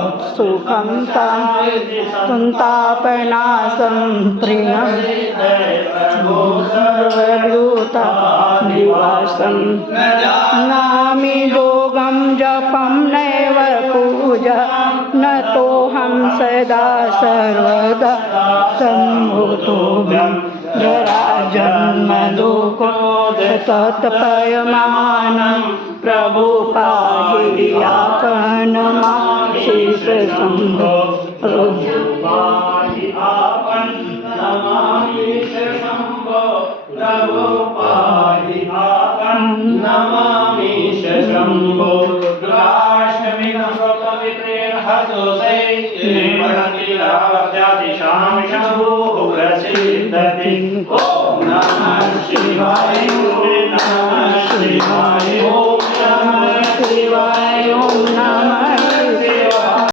सुखं संतापनाशं प्रियं सर्वभूतनिवासं नमामि योगं जपं नैव पूजा नतोऽहं सदा सर्वदा सम्भूतोऽहं जराजन्मदुःखो तत्पयमानं प्रभु पाहि आपन्नमाशिष शम्भो पाहि आपन्नमाशिष शम्भो प्रभु पाहि आपन्नमाशिष शम्भो दुर्गाष्टमीं पवित्रेण हतोषे निवर्तिरावस्यादिशां शम्भुः प्रसीदति ॐ नमः शिवाय ॐ नमः शिवाय ॐ नमः शिवाय